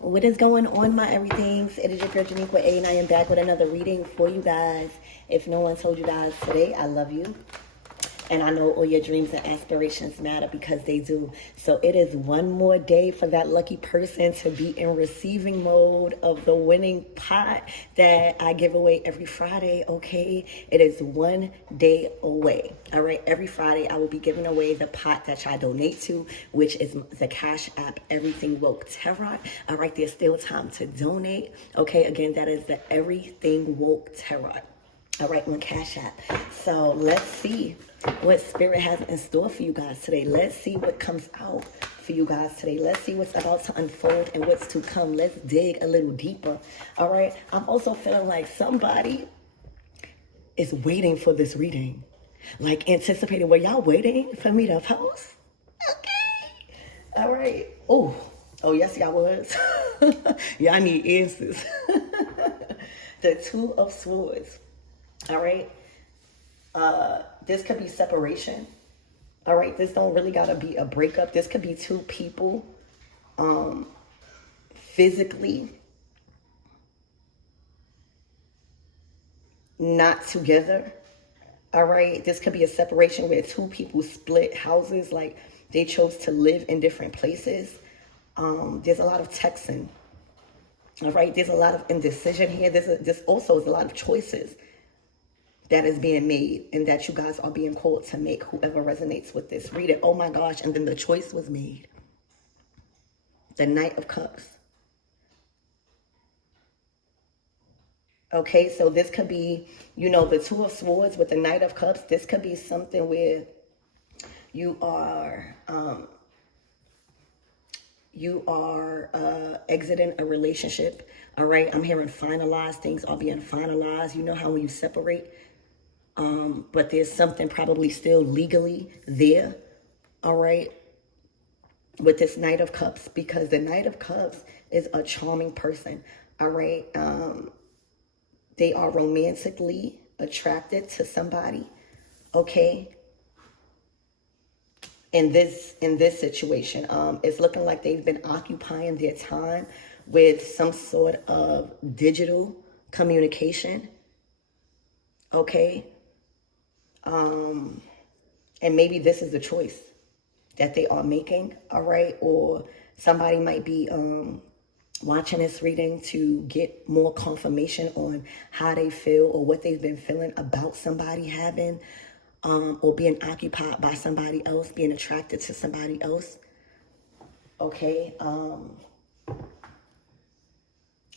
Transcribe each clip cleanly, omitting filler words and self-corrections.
What is going on, my everythings? It is your girl Janique with A, and I am back with another reading for you guys. If no one told you guys today, I love you. And I know all your dreams and aspirations matter because they do. So it is one more day for that lucky person to be in receiving mode of the winning pot that I give away every Friday, okay? It is one day away, all right? Every Friday, I will be giving away the pot that y'all donate to, which is the Cash App Everything Woke Tarot. All right, there's still time to donate, okay? Again, that is the Everything Woke Tarot. All right, on Cash App. So let's see what Spirit has in store for you guys today. Let's see what comes out for you guys today. Let's see what's about to unfold and what's to come. Let's dig a little deeper. All right, I'm also feeling like somebody is waiting for this reading. Like anticipating, were y'all waiting for me to post? Okay. All right. Oh, yes, y'all was. Y'all need answers. The Two of Swords. All right. This could be separation. All right. This don't really gotta be a breakup. This could be two people physically not together. All right. This could be a separation where two people split houses, like they chose to live in different places. There's a lot of texting. All right. There's a lot of indecision here. This also is a lot of choices that is being made and that you guys are being called to make, whoever resonates with this. Read it. Oh my gosh. And then the choice was made. The Knight of Cups. Okay, so this could be, the Two of Swords with the Knight of Cups. This could be something where you are exiting a relationship. All right, I'm hearing finalized. Things are being finalized. You know how when you separate, but there's something probably still legally there, all right, with this Knight of Cups, because the Knight of Cups is a charming person, all right? They are romantically attracted to somebody, okay? In this situation, it's looking like they've been occupying their time with some sort of digital communication, okay? And maybe this is the choice that they are making, all right? Or somebody might be watching this reading to get more confirmation on how they feel or what they've been feeling about somebody having or being occupied by somebody else, being attracted to somebody else, okay?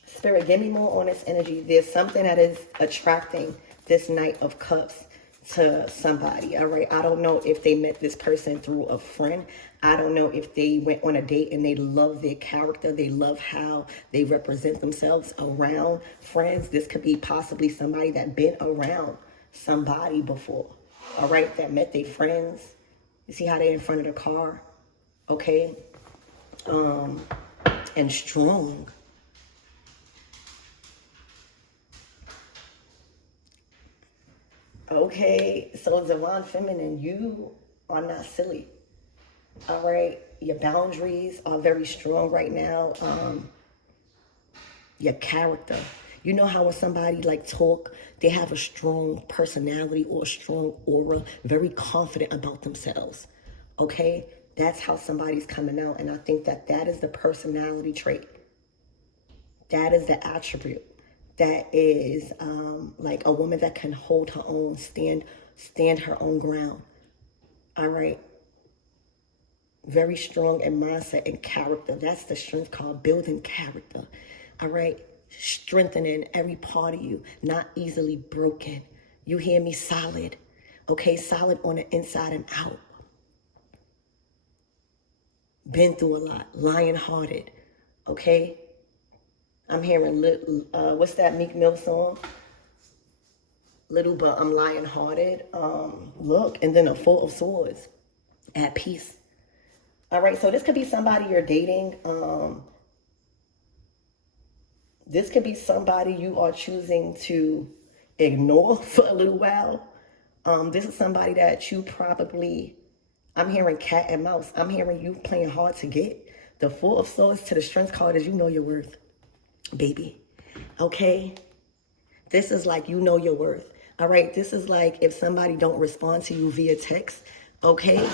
Spirit, give me more on this energy. There's something that is attracting this Knight of Cups to somebody, all right? I don't know if they met this person through a friend. I don't know if they went on a date and they love their character. They love how they represent themselves around friends. This could be possibly somebody that been around somebody before, all right, that met their friends. You see how they're in front of the car, okay? And strong. Okay, so Divine Feminine, you are not silly, all right? Your boundaries are very strong right now. Your character. You know how when somebody talk, they have a strong personality or a strong aura, very confident about themselves, okay? That's how somebody's coming out, and I think that is the personality trait. That is the attribute. That is like a woman that can hold her own, stand her own ground. All right. Very strong in mindset and character. That's the strength called building character. All right. Strengthening every part of you, not easily broken. You hear me? Solid. Okay. Solid on the inside and out. Been through a lot. Lion-hearted. Okay. I'm hearing, what's that Meek Mill song? Little, but I'm lion-hearted. Look, and then a Four of Swords, at peace. All right, so this could be somebody you're dating. This could be somebody you are choosing to ignore for a little while. This is somebody that you probably, I'm hearing cat and mouse. I'm hearing you playing hard to get. The Four of Swords to the Strength card is you know your worth, baby. Okay? This is like you know your worth. All right? This is like if somebody don't respond to you via text, okay?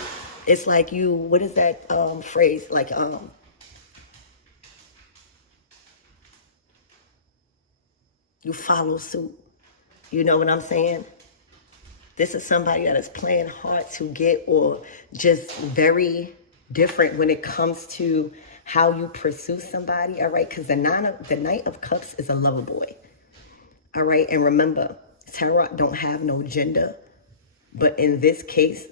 It's like you, what is that phrase? Like, you follow suit. You know what I'm saying? This is somebody that is playing hard to get or just very different when it comes to how you pursue somebody, all right? Because the Knight of Cups is a lover boy, all right? And remember, tarot don't have no gender, but in this case,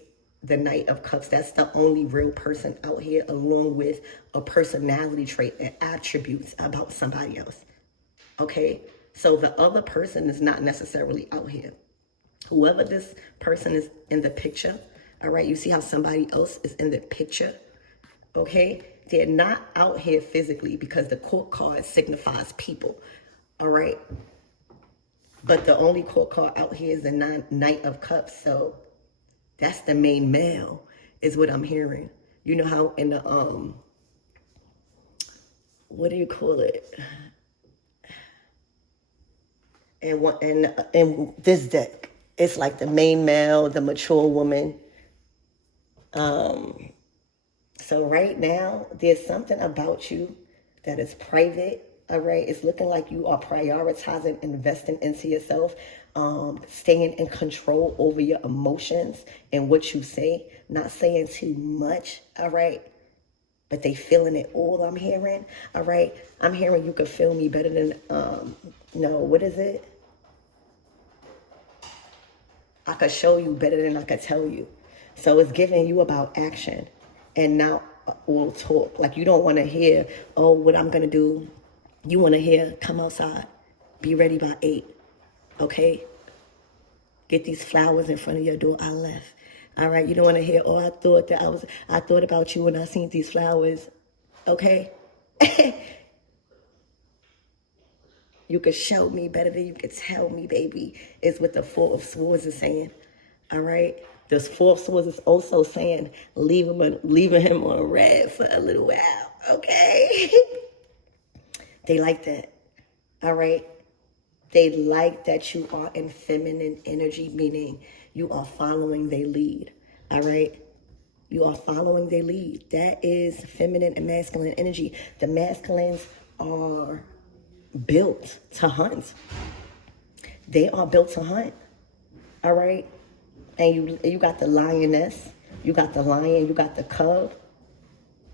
the Knight of Cups, that's the only real person out here, along with a personality trait and attributes about somebody else, okay? So the other person is not necessarily out here. Whoever this person is in the picture, all right, you see how somebody else is in the picture, okay? They're not out here physically because the court card signifies people, all right? But the only court card out here is the Knight of Cups, so that's the main male, is what I'm hearing. You know how in the, what do you call it? And this deck, it's like the main male, the mature woman. So right now, there's something about you that is private, all right? It's looking like you are prioritizing, investing into yourself, staying in control over your emotions and what you say, not saying too much, all right? But they feeling it all, I'm hearing, all right? I'm hearing you could feel me better than, no, what is it? I could show you better than I could tell you. So it's giving you about action and not all talk. Like you don't want to hear, oh, what I'm going to do. You want to hear, come outside. Be ready by 8. Okay? Get these flowers in front of your door. I left. All right? You don't want to hear, oh, I thought about you when I seen these flowers. Okay? You could show me better than you could tell me, baby, is what the Four of Swords is saying. All right? This Four of Swords is also saying, leaving him on red for a little while. Okay? They like that. All right? They like that you are in feminine energy, meaning you are following their lead. All right? You are following their lead. That is feminine and masculine energy. The masculines are built to hunt. They are built to hunt. All right? And you got the lioness, you got the lion, you got the cub,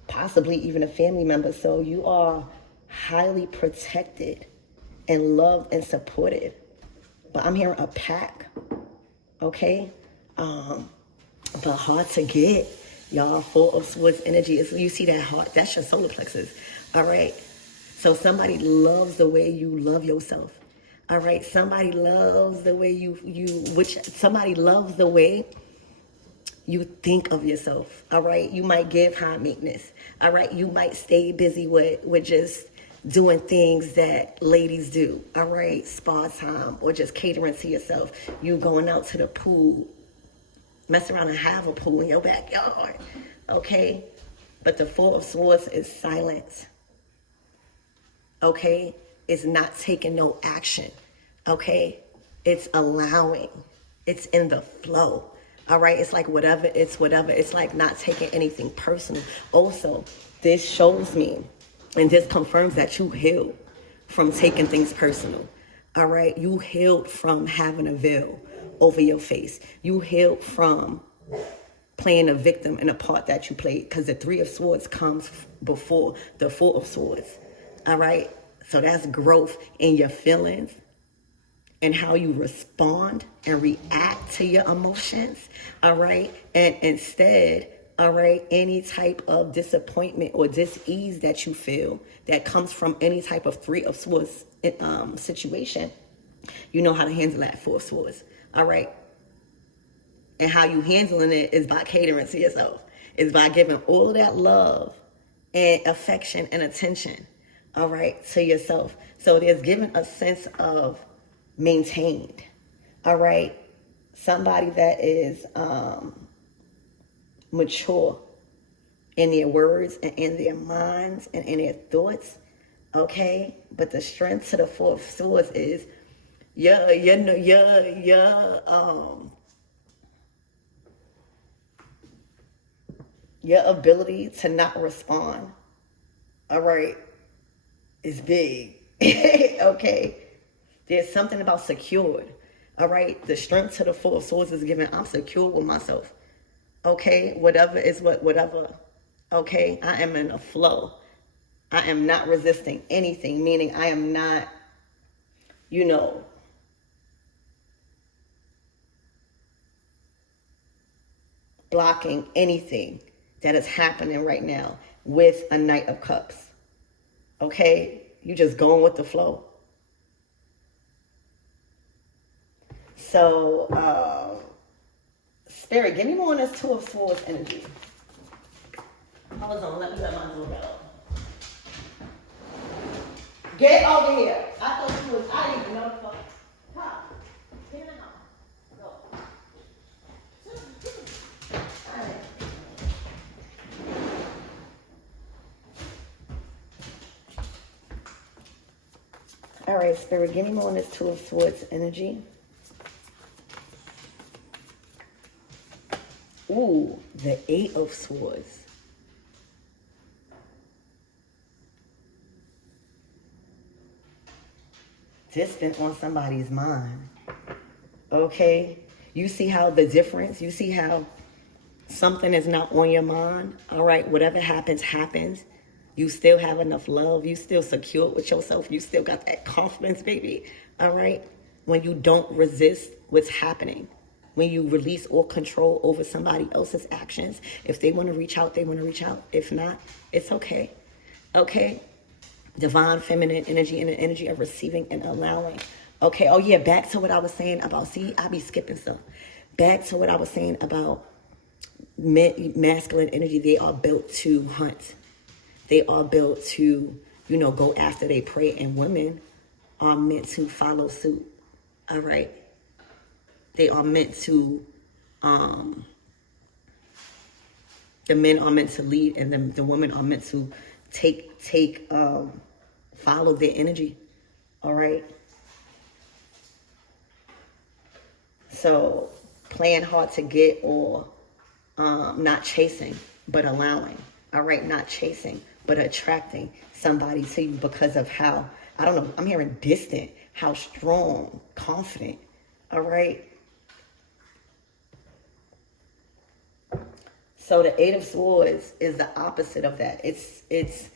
possibly even a family member. So you are highly protected and loved and supported. But I'm hearing a pack, okay? But hard to get. Y'all, Four of Swords energy. You see that heart? That's your solar plexus, all right? So somebody loves the way you love yourself. All right, somebody loves the way somebody loves the way you think of yourself. All right, you might give high maintenance. All right, you might stay busy with just doing things that ladies do. All right, spa time or just catering to yourself. You going out to the pool, mess around and have a pool in your backyard. Okay, but the Four of Swords is silence. Okay, it's not taking no action. Okay, it's allowing. It's in the flow. All right, it's like whatever. It's like not taking anything personal. Also, this shows me, and this confirms that you healed from taking things personal. All right, you healed from having a veil over your face. You healed from playing a victim in a part that you played, because the Three of Swords comes before the Four of Swords. All right, so that's growth in your feelings and how you respond and react to your emotions. All right, and instead, all right, any type of disappointment or dis-ease that you feel that comes from any type of Three of Swords situation, you know how to handle that Four of Swords. All right, and how you handling it is by catering to yourself. It's by giving all that love and affection and attention, all right, to yourself. So there's given a sense of maintained, all right? Somebody that is mature in their words and in their minds and in their thoughts. Okay? But the strength to the Four of Swords is your ability to not respond, all right, is big. Okay? There's something about secured. All right? The strength to the Four of Swords is given. I'm secure with myself. Okay? Whatever is whatever. Okay? I am in a flow. I am not resisting anything, meaning I am not, blocking anything that is happening right now with a Knight of Cups. Okay? You just going with the flow. So, Spirit, give me more on this Two of Swords energy. Hold on, let me let my door go. Get over here. I thought you was, I didn't even know the fuck. Come. Get in the house. Go. All right, Spirit, give me more on this Two of Swords energy. Ooh, the Eight of Swords. This been on somebody's mind. Okay? You see how the difference, you see how something is not on your mind. All right, whatever happens, happens. You still have enough love. You still secure with yourself. You still got that confidence, baby. All right? When you don't resist what's happening. When you release all control over somebody else's actions. If they want to reach out, they want to reach out. If not, it's okay. Okay? Divine feminine energy and the energy of receiving and allowing. Okay, oh yeah, back to what I was saying about, see, I be skipping stuff. Back to what I was saying about masculine energy. They are built to hunt. They are built to, go after they prey. And women are meant to follow suit. All right? They are meant to, the men are meant to lead, and the women are meant to follow their energy. All right? So, playing hard to get, or not chasing, but allowing. All right? Not chasing, but attracting somebody to you because of how, I don't know, I'm hearing distant, how strong, confident. All right? So the Eight of Swords is the opposite of that. It's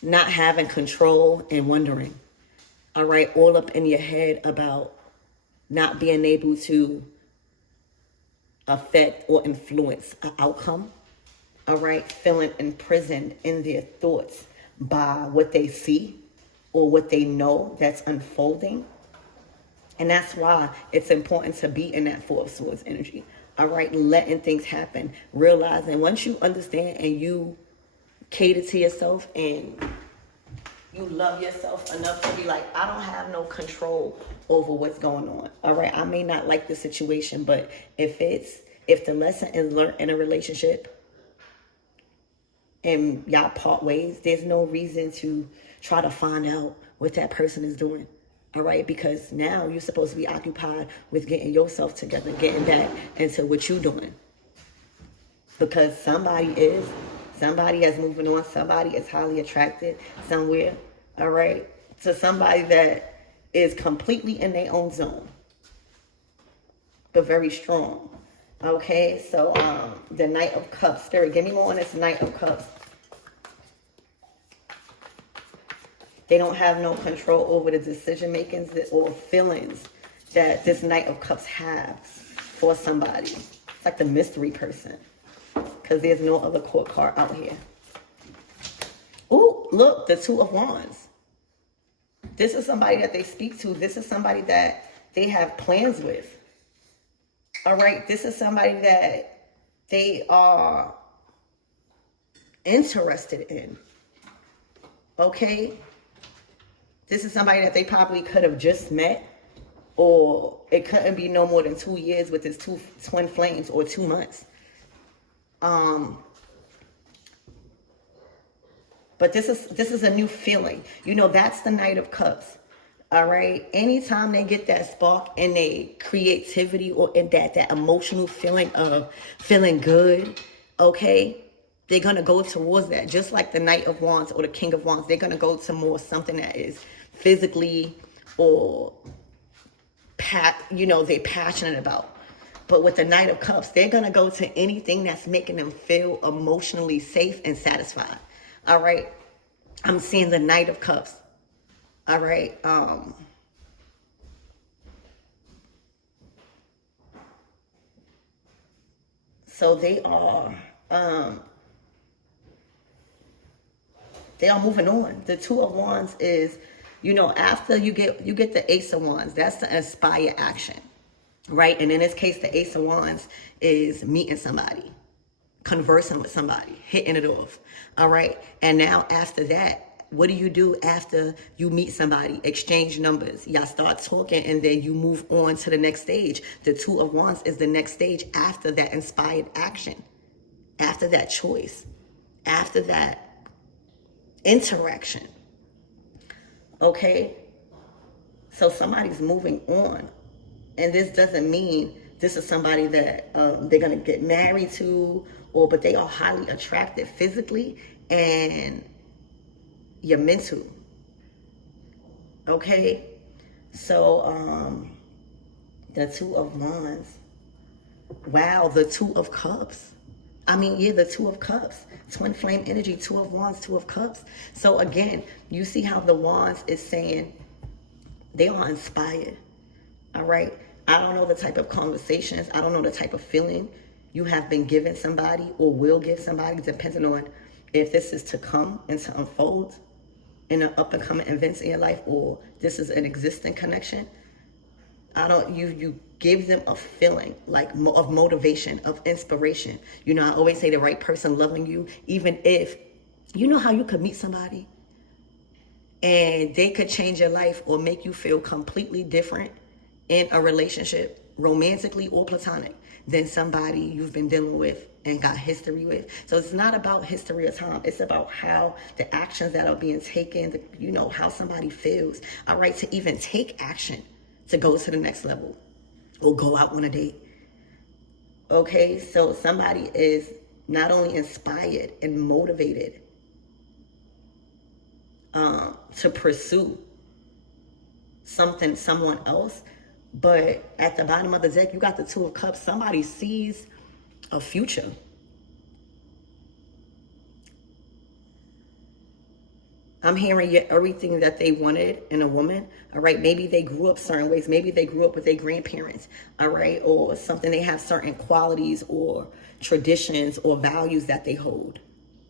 not having control and wondering. All right, all up in your head about not being able to affect or influence an outcome. All right, feeling imprisoned in their thoughts by what they see or what they know that's unfolding. And that's why it's important to be in that Four of Swords energy. All right, letting things happen, realizing once you understand and you cater to yourself and you love yourself enough to be like, I don't have no control over what's going on. All right, I may not like the situation, but if the lesson is learned in a relationship and y'all part ways, there's no reason to try to find out what that person is doing. All right, because now you're supposed to be occupied with getting yourself together, getting back into what you're doing. Because somebody is moving on, somebody is highly attracted somewhere, all right, to somebody that is completely in their own zone, but very strong. Okay, so the Knight of Cups, Spirit, give me more on this Knight of Cups. They don't have no control over the decision makings or feelings that this Knight of Cups has for somebody. It's like the mystery person, because there's no other court card out here. Ooh, look, the Two of Wands. This is somebody that they speak to. This is somebody that they have plans with. All right, this is somebody that they are interested in. Okay? This is somebody that they probably could have just met, or it couldn't be no more than 2 years with his twin flames, or 2 months. But this is a new feeling. You know, that's the Knight of Cups. All right. Anytime they get that spark in their creativity or in that emotional feeling of feeling good, okay, they're gonna go towards that. Just like the Knight of Wands or the King of Wands, they're gonna go to more something that is physically or they're passionate about. But with the Knight of Cups, they're gonna go to anything that's making them feel emotionally safe and satisfied. All right. I'm seeing the Knight of Cups. All right. So they are moving on. The Two of Wands is, after you get the Ace of Wands, that's the inspire action, right? And in this case, the Ace of Wands is meeting somebody, conversing with somebody, hitting it off. All right. And now after that, what do you do after you meet somebody? Exchange numbers. Y'all start talking and then you move on to the next stage. The Two of Wands is the next stage after that inspired action, after that choice, after that interaction. Okay? So somebody's moving on. And this doesn't mean this is somebody that they're going to get married to, but they are highly attractive physically and your mental. Okay? So the Two of Wands. Wow, the Two of Cups. The Two of Cups. Twin flame energy, Two of Wands, Two of Cups. So again, you see how the Wands is saying they are inspired. All right? I don't know the type of conversations, I don't know the type of feeling you have been giving somebody or will give somebody, depending on if this is to come and to unfold in an up and coming events in your life, or this is an existing connection. You give them a feeling like of motivation, of inspiration. I always say the right person loving you, even if, how you could meet somebody and they could change your life or make you feel completely different in a relationship, romantically or platonic, than somebody you've been dealing with and got history with. So it's not about history or time. It's about how the actions that are being taken, how somebody feels. All right, to even take action to go to the next level or go out on a date. Okay, so somebody is not only inspired and motivated to pursue someone else, but at the bottom of the deck, you got the Two of Cups. Somebody sees a future. I'm hearing everything that they wanted in a woman. All right. Maybe they grew up certain ways. Maybe they grew up with their grandparents. All right. Or something. They have certain qualities or traditions or values that they hold,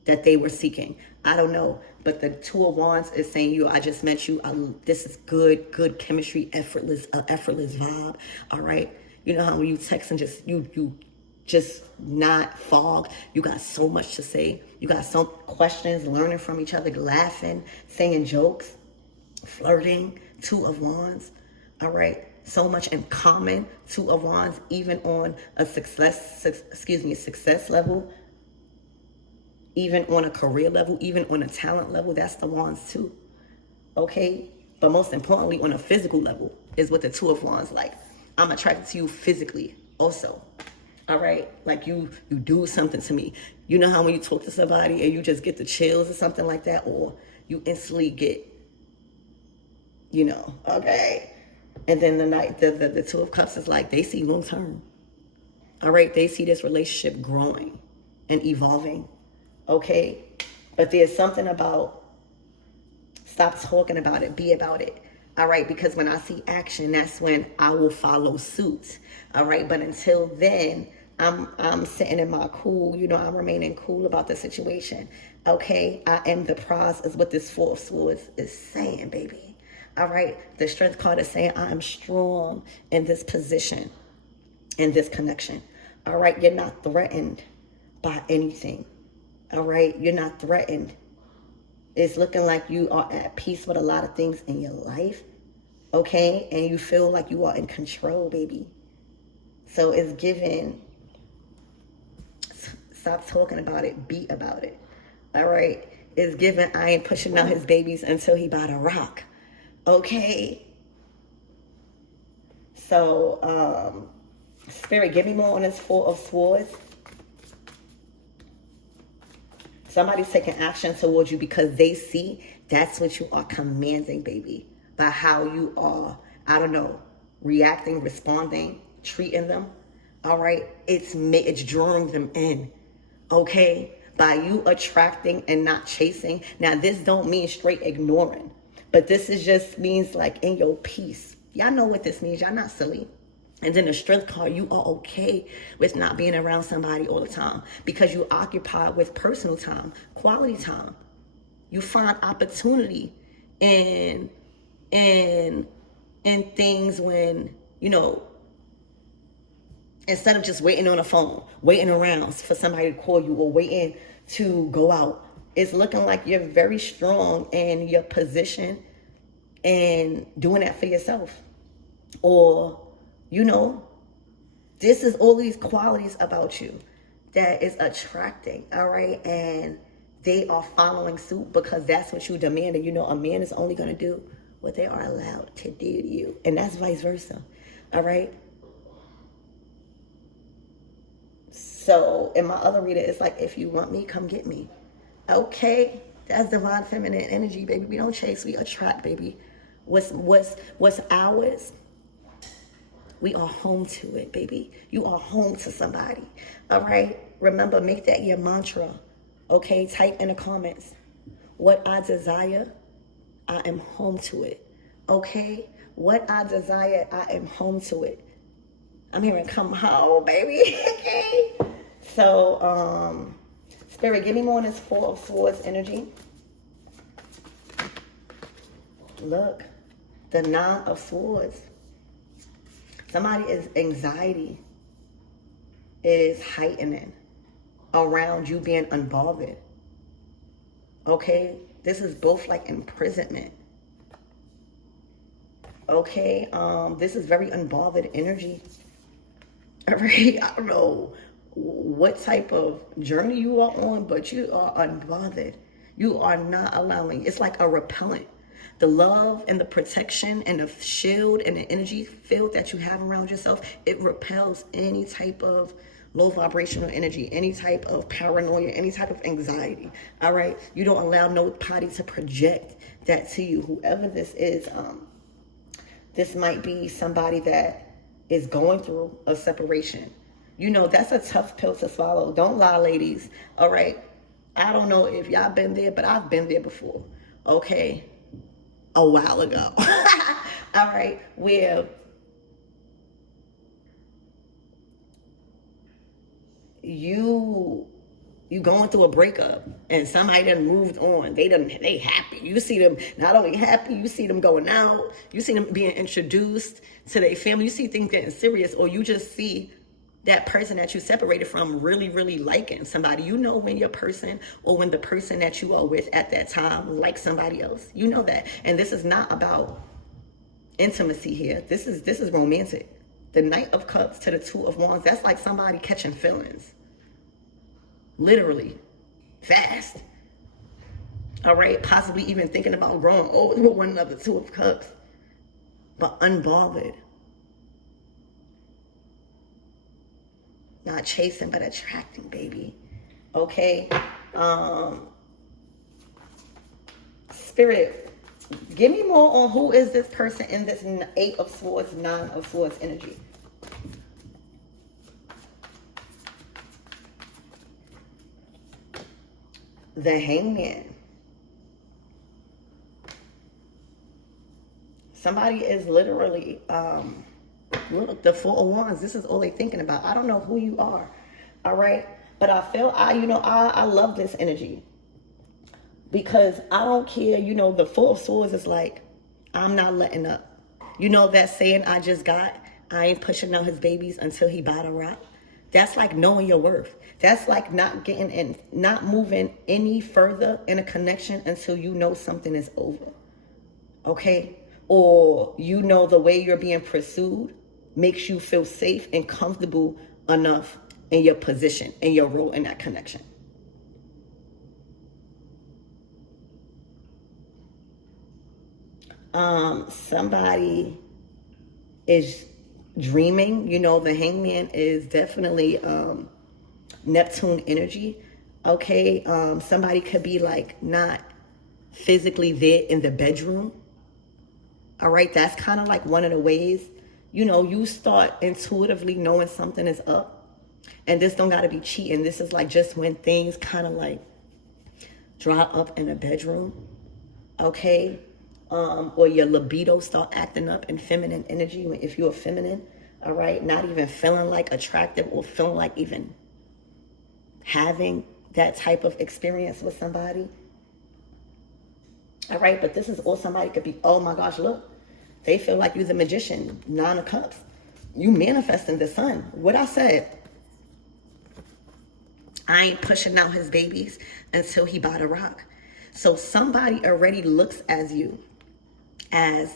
that they were seeking. I don't know. But the Two of Wands is saying, I just met you. This is good chemistry, effortless vibe. All right. You know how when you text and you just not fog. You got so much to say. You got some questions, learning from each other, laughing, saying jokes, flirting. Two of Wands. All right. So much in common. Two of Wands, even on a success level, even on a career level, even on a talent level. That's the Wands too. Okay. But most importantly, on a physical level is what the Two of Wands like. I'm attracted to you physically also. All right, like you do something to me. You know how when you talk to somebody and you just get the chills or something like that, or you instantly get, okay. And then the Two of Cups is like they see long term. All right, they see this relationship growing and evolving. Okay, but there's something about stop talking about it, be about it. All right, because when I see action, that's when I will follow suit. All right, but until then, I'm sitting in my cool. I'm remaining cool about the situation. Okay, I am the prize is what this Four of Swords is saying, baby. All right, the Strength card is saying I am strong in this position, in this connection. All right, you're not threatened by anything. All right, you're not threatened. It's looking like you are at peace with a lot of things in your life, okay? And you feel like you are in control, baby. So it's given, stop talking about it, be about it, all right? is giving, I ain't pushing out his babies until he buy the rock. Okay? So, Spirit, give me more on this Four of Swords. Somebody's taking action towards you because they see that's what you are commanding, baby. By how you are, I don't know, reacting, responding, treating them. All right? It's drawing them in. Okay? By you attracting and not chasing. Now, this don't mean straight ignoring. But this is just means like in your peace. Y'all know what this means. Y'all not silly. And then the strength card, you are okay with not being around somebody all the time because you occupy with personal time, quality time. You find opportunity in things when, you know, instead of just waiting on a phone, waiting around for somebody to call you or waiting to go out. It's looking like you're very strong in your position and doing that for yourself. Or, you know, this is all these qualities about you that is attracting, all right? And they are following suit because that's what you demand. And you know, a man is only going to do what they are allowed to do to you. And that's vice versa, all right? So in my other reader, it's like, if you want me, come get me. Okay, that's divine feminine energy, baby. We don't chase, we attract, baby. What's ours? We are home to it, baby. You are home to somebody. All right? Remember, make that your mantra. Okay? Type in the comments. What I desire, I am home to it. Okay? What I desire, I am home to it. I'm hearing come home, baby. Okay? So, Spirit, give me more on this Four of Swords energy. Look, the Nine of Swords. Somebody is anxiety is heightening around you being unbothered. Okay? This is both like imprisonment. Okay? This is very unbothered energy. All right? I don't know what type of journey you are on, but you are unbothered. You are not allowing. It's like a repellent. The love and the protection and the shield and the energy field that you have around yourself, it repels any type of low vibrational energy, any type of paranoia, any type of anxiety. All right? You don't allow nobody to project that to you. Whoever this is, this might be somebody that is going through a separation. You know, that's a tough pill to swallow. Don't lie, ladies. All right? I don't know if y'all been there, but I've been there before. Okay? A while ago. All right? Where you going through a breakup and somebody done moved on. They happy. You see them not only happy, you see them going out. You see them being introduced to their family. You see things getting serious, or you just see that person that you separated from really, really liking somebody. You know when your person or when the person that you are with at that time likes somebody else. You know that. And this is not about intimacy here. This is romantic. The Knight of Cups to the Two of Wands, that's like somebody catching feelings. Literally. Fast. All right? Possibly even thinking about growing old with one another, Two of Cups. But unbothered. Not chasing, but attracting, baby. Okay? Spirit, give me more on who is this person in this Eight of Swords, Nine of Swords energy. The Hangman. Somebody is literally, look, the Four of Wands, this is all they thinking about. I don't know who you are, all right? But I feel, I love this energy. Because I don't care, the Four of Swords is like, I'm not letting up. You know that saying I just got, I ain't pushing out his babies until he buy the rock? That's like knowing your worth. That's like not getting in, not moving any further in a connection until you know something is over. Okay? Or the way you're being pursued makes you feel safe and comfortable enough in your position, in your role in that connection. Somebody is dreaming. You know, the hangman is definitely Neptune energy. Okay, somebody could be like not physically there in the bedroom. All right, that's kind of like one of the ways, you know, you start intuitively knowing something is up. And this don't got to be cheating. This is like just when things kind of like dry up in a bedroom. Okay, or your libido start acting up in feminine energy. If you're feminine, all right, not even feeling like attractive or feeling like even having that type of experience with somebody. All right, but this is all somebody could be. Oh my gosh, look, they feel like you're the magician. 9 of Cups, you manifesting the sun. What I said, I ain't pushing out his babies until he bought a rock. So somebody already looks as you as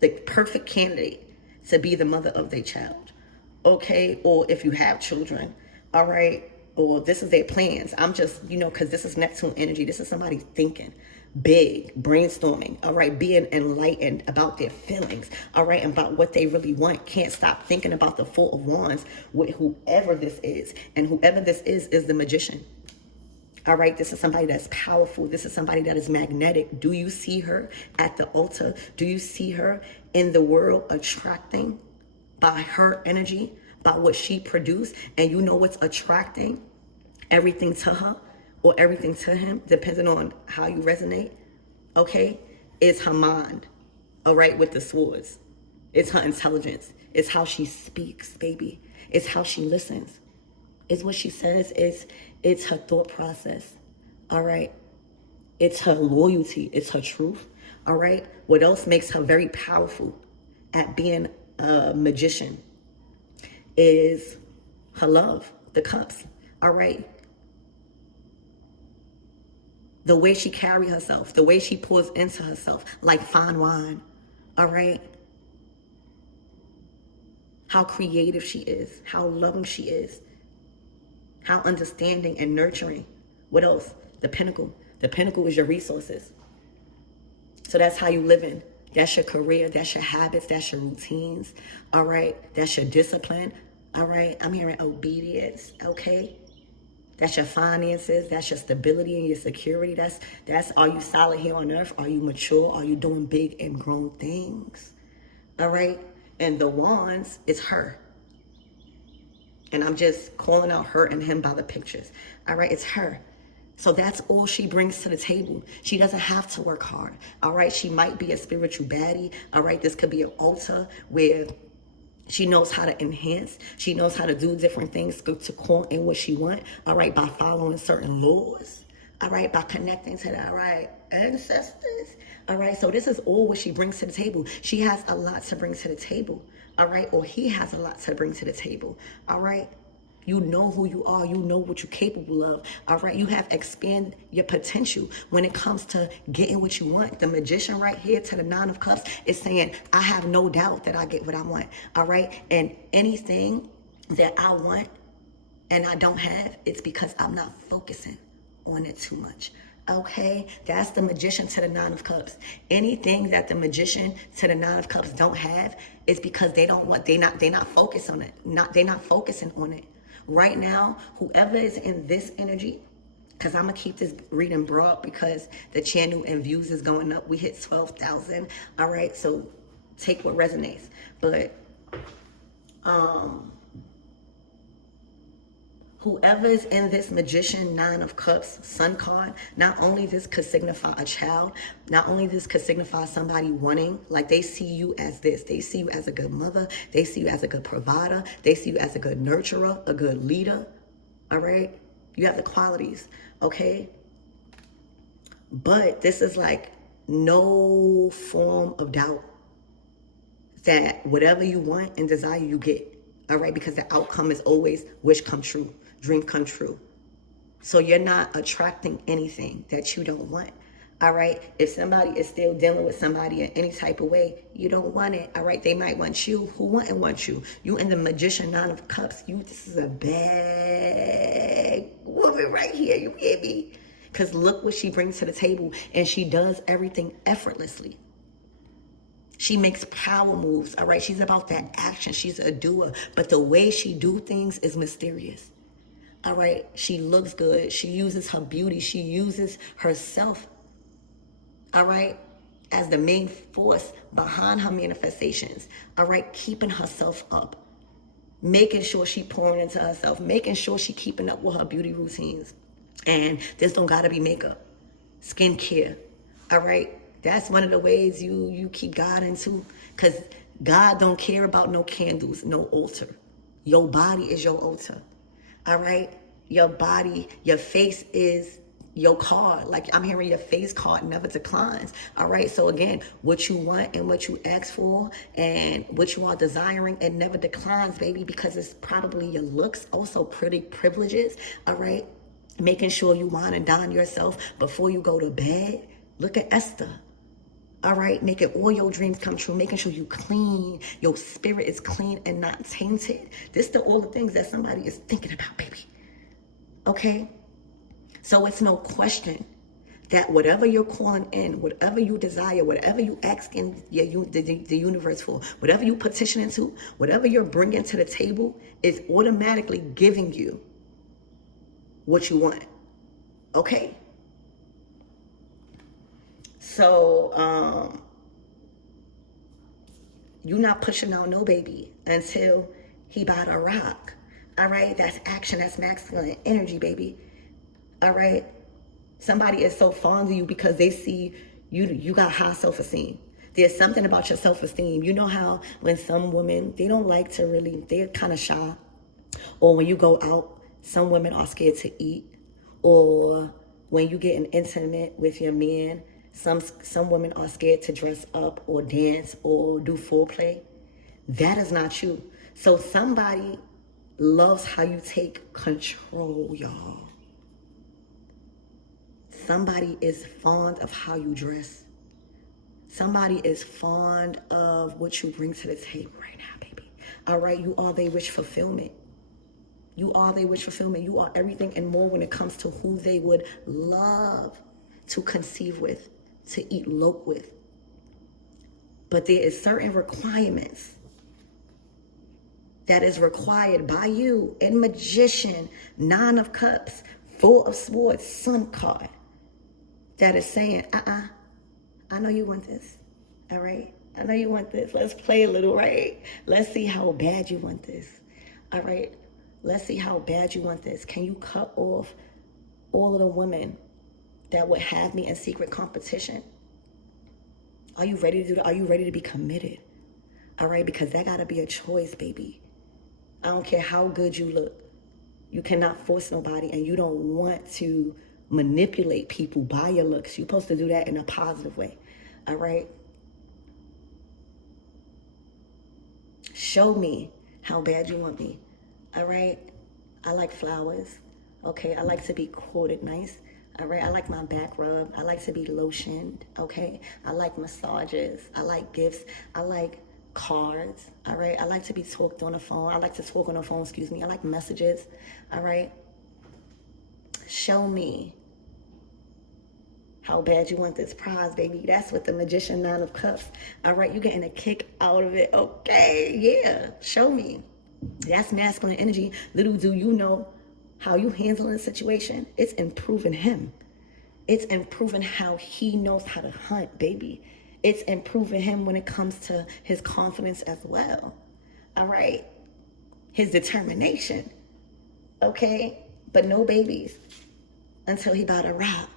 the perfect candidate to be the mother of their child. Okay, or if you have children, all right, or this is their plans. I'm just, you know, because this is Neptune energy. This is somebody thinking big, brainstorming, all right, being enlightened about their feelings, all right, about what they really want. Can't stop thinking about the Four of Wands with whoever this is. And whoever this is the magician. All right, this is somebody that's powerful. This is somebody that is magnetic. Do you see her at the altar? Do you see her in the world attracting by her energy, by what she produced? And you know what's attracting everything to her or everything to him, depending on how you resonate, okay, is her mind, all right, with the swords. It's her intelligence. It's how she speaks, baby. It's how she listens. It's what she says. It's her thought process, all right? It's her loyalty. It's her truth, all right? What else makes her very powerful at being a magician is her love, the cups, all right? The way she carries herself, the way she pours into herself, like fine wine, all right? How creative she is, how loving she is, how understanding and nurturing. What else? The pinnacle. The pinnacle is your resources. So that's how you live in. That's your career. That's your habits. That's your routines. All right. That's your discipline. All right. I'm hearing obedience. Okay. That's your finances. That's your stability and your security. That's are you solid here on earth? Are you mature? Are you doing big and grown things? All right. And the wands is her. And I'm just calling out her and him by the pictures. All right, it's her. So that's all she brings to the table. She doesn't have to work hard. All right, she might be a spiritual baddie. All right, this could be an altar where she knows how to enhance. She knows how to do different things to call in what she wants. All right, by following certain laws. All right, by connecting to the, all right, ancestors. All right, so this is all what she brings to the table. She has a lot to bring to the table. All right, or he has a lot to bring to the table. All right, you know who you are. You know what you're capable of. All right, you have expanded your potential when it comes to getting what you want. The magician right here to the 9 of Cups is saying, I have no doubt that I get what I want. All right, and anything that I want and I don't have, it's because I'm not focusing on it too much. Okay, that's the magician to the 9 of Cups. Anything that the magician to the 9 of Cups don't have is because they don't want, they're not focused on it. They're not focusing on it. Right now, whoever is in this energy, because I'm gonna keep this reading broad because the channel and views is going up. We hit 12,000. All right, so take what resonates. But whoever's in this magician 9 of Cups sun card, not only this could signify a child, not only this could signify somebody wanting, like they see you as this. They see you as a good mother. They see you as a good provider. They see you as a good nurturer, a good leader. All right? You have the qualities, okay? But this is like no form of doubt that whatever you want and desire, you get. All right? Because the outcome is always wish come true. Dream come true. So you're not attracting anything that you don't want. All right. If somebody is still dealing with somebody in any type of way, you don't want it. All right. They might want you. Who wouldn't want you? You in the magician 9 of Cups. This is a bad woman right here. You hear me? Because look what she brings to the table. And she does everything effortlessly. She makes power moves, all right? She's about that action. She's a doer. But the way she do things is mysterious, all right? She looks good. She uses her beauty. She uses herself, all right, as the main force behind her manifestations, all right? Keeping herself up, making sure she pouring into herself, making sure she keeping up with her beauty routines. And this don't gotta be makeup, skincare, all right? That's one of the ways you keep God into, because God don't care about no candles, no altar. Your body is your altar, all right? Your body, your face is your card. Like I'm hearing your face card never declines, all right? So again, what you want and what you ask for and what you are desiring, it never declines, baby, because it's probably your looks, also pretty privileges, all right? Making sure you wine and dine yourself before you go to bed. Look at Esther. All right, making all your dreams come true, making sure you clean, your spirit is clean and not tainted. This are all the things that somebody is thinking about, baby. Okay? So it's no question that whatever you're calling in, whatever you desire, whatever you ask in the universe for, whatever you petition into, whatever you're bringing to the table is automatically giving you what you want. Okay? So, you're not pushing out no baby until he bought a rock. All right? That's action. That's masculine energy, baby. All right? Somebody is so fond of you because they see you got high self-esteem. There's something about your self-esteem. You know how when some women, they don't like to really, they're kind of shy. Or when you go out, some women are scared to eat. Or when you get intimate with your man, some women are scared to dress up or dance or do foreplay. That is not you. So somebody loves how you take control, y'all. Somebody is fond of how you dress. Somebody is fond of what you bring to the table right now, baby. All right, you are their wish fulfillment. You are their wish fulfillment. You are everything and more when it comes to who they would love to conceive with, to elope with. But there is certain requirements that is required by you in Magician, 9 of Cups, 4 of Swords, Sun card, that is saying, I know you want this, all right? I know you want this. Let's play a little, right? Let's see how bad you want this, all right? Let's see how bad you want this. Can you cut off all of the women that would have me in secret competition? Are you ready to do that? Are you ready to be committed? All right, because that gotta be a choice, baby. I don't care how good you look. You cannot force nobody, and you don't want to manipulate people by your looks. You're supposed to do that in a positive way, all right? Show me how bad you want me, all right? I like flowers, okay? I like to be courted nice, all right? I like my back rubbed. I like to be lotioned, okay? I like massages. I like gifts. I like cards, all right? I like to be talked on the phone. I like to talk on the phone, excuse me. I like messages, all right? Show me how bad you want this prize, baby. That's what the Magician, 9 of Cups, all right? You're getting a kick out of it, okay? Yeah, show me. That's masculine energy. Little do you know how you handling the situation. It's improving him. It's improving how he knows how to hunt, baby. It's improving him when it comes to his confidence as well. All right? His determination. Okay? But no babies until he bought a rock.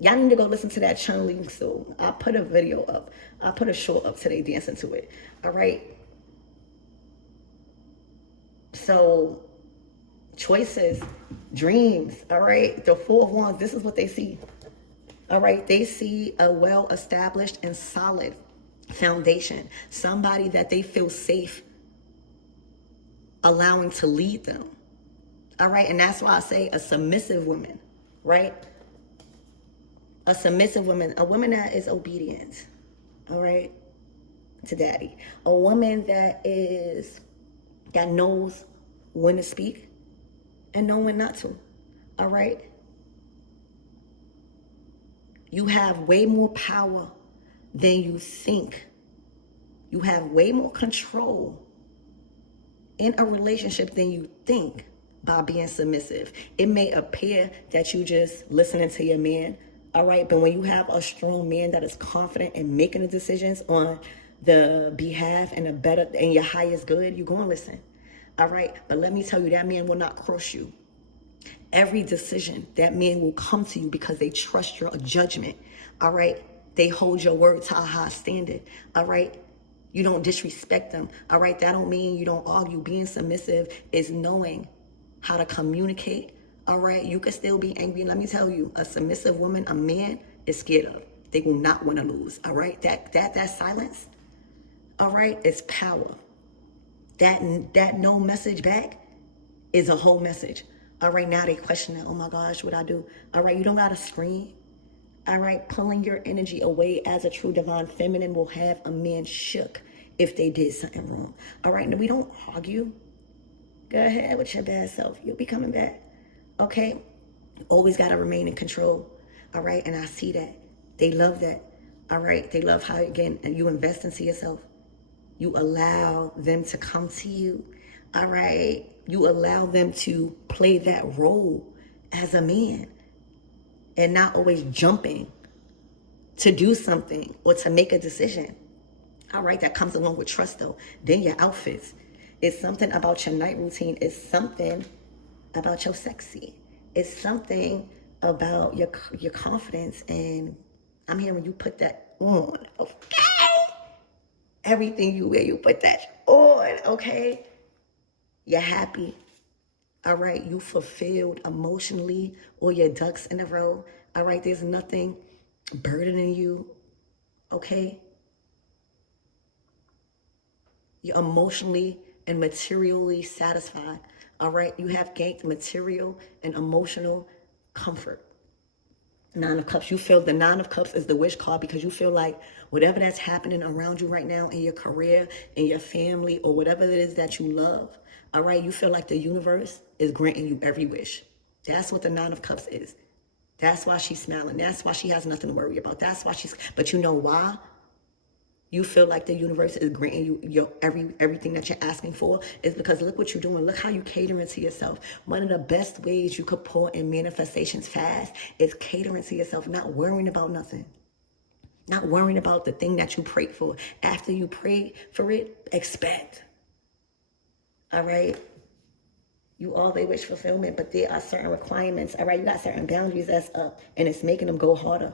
Y'all need to go listen to that Chun Ling song. I put a video up. I put a short up today dancing to it. All right? So, choices, dreams, all right? The 4 of Wands, this is what they see. All right? They see a well-established and solid foundation. Somebody that they feel safe allowing to lead them. All right? And that's why I say a submissive woman, right? A submissive woman, a woman that is obedient, all right, to daddy. A woman that knows when to speak and know when not to, all right? You have way more power than you think. You have way more control in a relationship than you think by being submissive. It may appear that you just listening to your man, all right? But when you have a strong man that is confident in making the decisions on the behalf and the better and your highest good, you're going to listen, all right? But let me tell you, that man will not cross you. Every decision, that man will come to you because they trust your judgment, all right? They hold your word to a high standard, all right? You don't disrespect them, all right? That don't mean you don't argue. Being submissive is knowing how to communicate, all right? You can still be angry. Let me tell you, a submissive woman, a man is scared of. They will not want to lose, all right? That silence, all right, is power. That no message back is a whole message. All right, now they question that, oh my gosh, what I do? All right, you don't gotta scream. All right, pulling your energy away as a true divine feminine will have a man shook if they did something wrong. All right, now we don't argue. Go ahead with your bad self. You'll be coming back. Okay? Always gotta remain in control. All right, and I see that. They love that. All right, they love how, again, and you invest into yourself. You allow them to come to you. All right, you allow them to play that role as a man and not always jumping to do something or to make a decision. All right, that comes along with trust though. Then your outfits. It's something about your night routine. It's something about your sexy. It's something about your confidence. And I'm hearing you put that on, okay? Everything you wear, you put that on, okay? You're happy, all right? You fulfilled emotionally, all your ducks in a row, all right? There's nothing burdening you, okay? You're emotionally and materially satisfied, all right? You have gained material and emotional comfort. Nine of Cups, you feel the Nine of Cups is the wish card because you feel like whatever that's happening around you right now in your career, in your family, or whatever it is that you love, all right, you feel like the universe is granting you every wish. That's what the Nine of Cups is. That's why she's smiling. That's why she has nothing to worry about. That's why but you know why? You feel like the universe is granting you your everything that you're asking for is because look what you're doing. Look how you catering to yourself. One of the best ways you could pour in manifestations fast is catering to yourself, not worrying about nothing. Not worrying about the thing that you prayed for. After you pray for it, expect. All right? You always wish fulfillment, but there are certain requirements. All right? You got certain boundaries that's up, and it's making them go harder.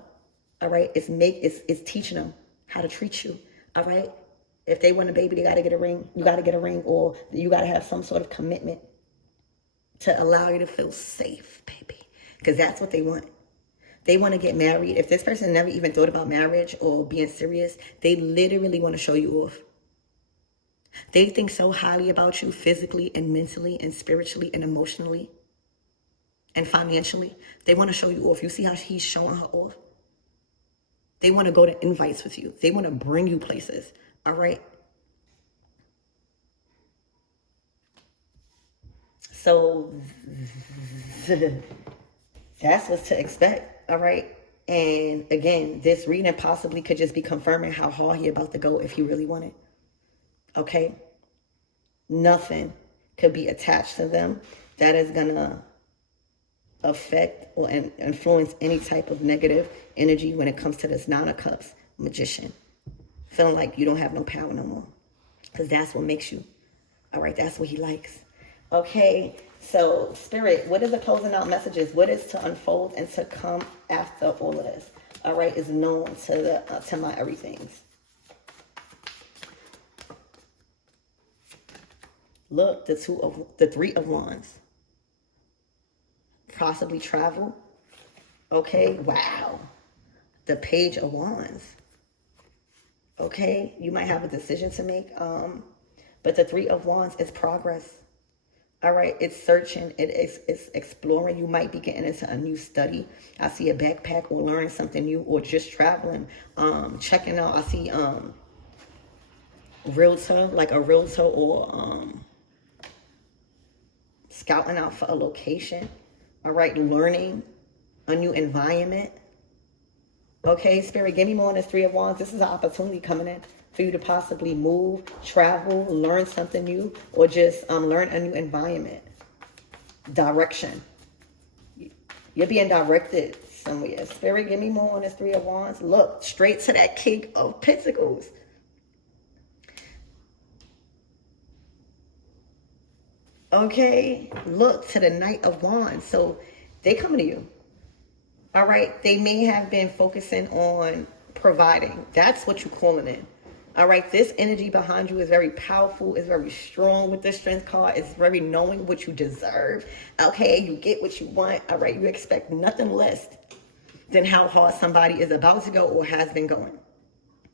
All right? It's teaching them how to treat you, all right? If they want a baby, they got to get a ring. You got to get a ring, or you got to have some sort of commitment to allow you to feel safe, baby, because that's what they want. They want to get married. If this person never even thought about marriage or being serious, they literally want to show you off. They think so highly about you physically and mentally and spiritually and emotionally and financially. They want to show you off. You see how he's showing her off? They want to go to invites with you. They want to bring you places, all right? So that's what to expect, all right? And again, this reading possibly could just be confirming how hard he about to go if he really wanted, okay? Nothing could be attached to them that is going to affect or influence any type of negative energy when it comes to this Nine of Cups magician. Feeling like you don't have no power no more. Because that's what makes you. All right, that's what he likes. Okay, so Spirit, what are the closing out messages? What is to unfold and to come after all of this? All right, is known to my everythings. Look, the Three of Wands. Possibly travel. Okay, wow. The Page of Wands. Okay, you might have a decision to make. But the Three of Wands is progress. All right, it's searching. It's exploring. You might be getting into a new study. I see a backpack or learning something new or just traveling. Checking out. I see realtor, like a realtor or scouting out for a location. All right, learning a new environment. Okay, Spirit, give me more on this Three of Wands. This is an opportunity coming in for you to possibly move, travel, learn something new, or just learn a new environment. Direction. You're being directed somewhere. Spirit, give me more on this Three of Wands. Look, straight to that King of Pentacles. Okay, look to the Knight of Wands. So they coming to you. All right, they may have been focusing on providing. That's what you're calling in. All right, this energy behind you is very powerful, is very strong with the Strength card. It's very knowing what you deserve. Okay, you get what you want. All right, you expect nothing less than how hard somebody is about to go or has been going.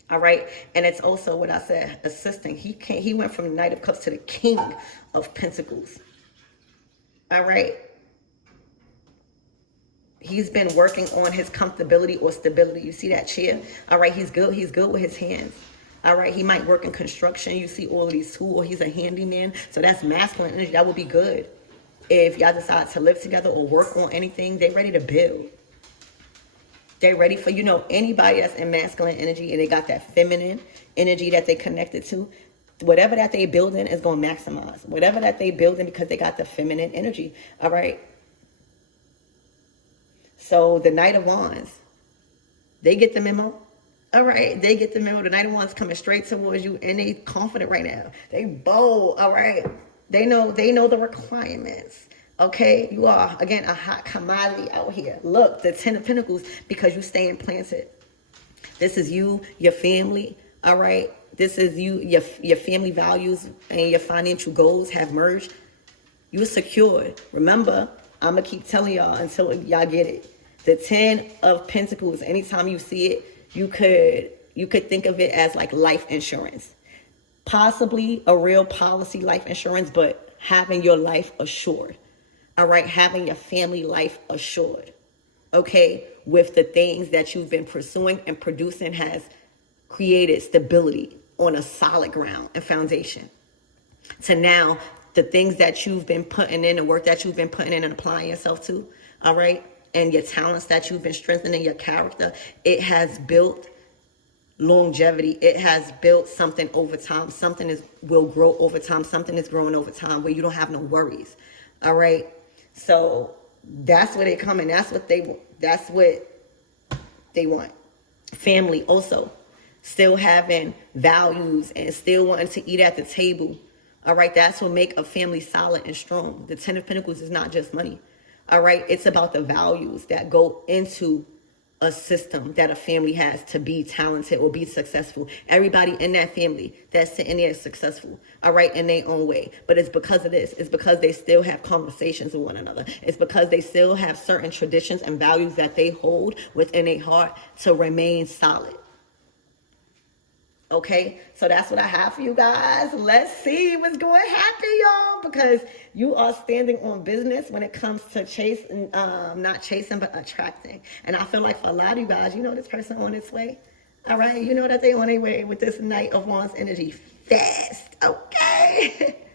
All right, and it's also what I said, assisting. He went from the Knight of Cups to the King of Pentacles. All right. He's been working on his comfortability or stability. You see that chair? All right, he's good. He's good with his hands. All right, he might work in construction. You see all of these tools, or he's a handyman. So that's masculine energy. That would be good. If y'all decide to live together or work on anything, they're ready to build. They're ready for, anybody that's in masculine energy and they got that feminine energy that they connected to. Whatever that they building is going to maximize. Whatever that they building because they got the feminine energy. All right. So the Knight of Wands, they get the memo. All right, they get the memo. The Knight of Wands coming straight towards you, and they confident right now. They bold. All right, they know the requirements. Okay, you are again a hot commodity out here. Look, the Ten of Pentacles, because you staying planted. This is you, your family. All right, this is you, your family values and your financial goals have merged. You're secured. Remember, I'm gonna keep telling y'all until y'all get it. The Ten of Pentacles, anytime you see it, you could think of it as like life insurance. Possibly a real policy life insurance, but having your life assured. All right, having your family life assured. Okay, with the things that you've been pursuing and producing has created stability on a solid ground and foundation. To now, the things that you've been putting in, the work that you've been putting in and applying yourself to, all right, and your talents that you've been strengthening, your character, it has built longevity. It has built something over time. Something will grow over time. Something is growing over time where you don't have no worries. All right. So that's where they come in. That's what they want. Family also. Still having values and still wanting to eat at the table. All right. That's what make a family solid and strong. The Ten of Pentacles is not just money. All right. It's about the values that go into a system that a family has to be talented or be successful. Everybody in that family that's sitting there is successful, all right, in their own way. But it's because of this. It's because they still have conversations with one another. It's because they still have certain traditions and values that they hold within their heart to remain solid. Okay, so that's what I have for you guys. Let's see what's going to happen, y'all, because you are standing on business when it comes to chasing, not chasing, but attracting. And I feel like for a lot of you guys, this person on its way. All right, you know that they on their way with this Knight of Wands energy fast. Okay.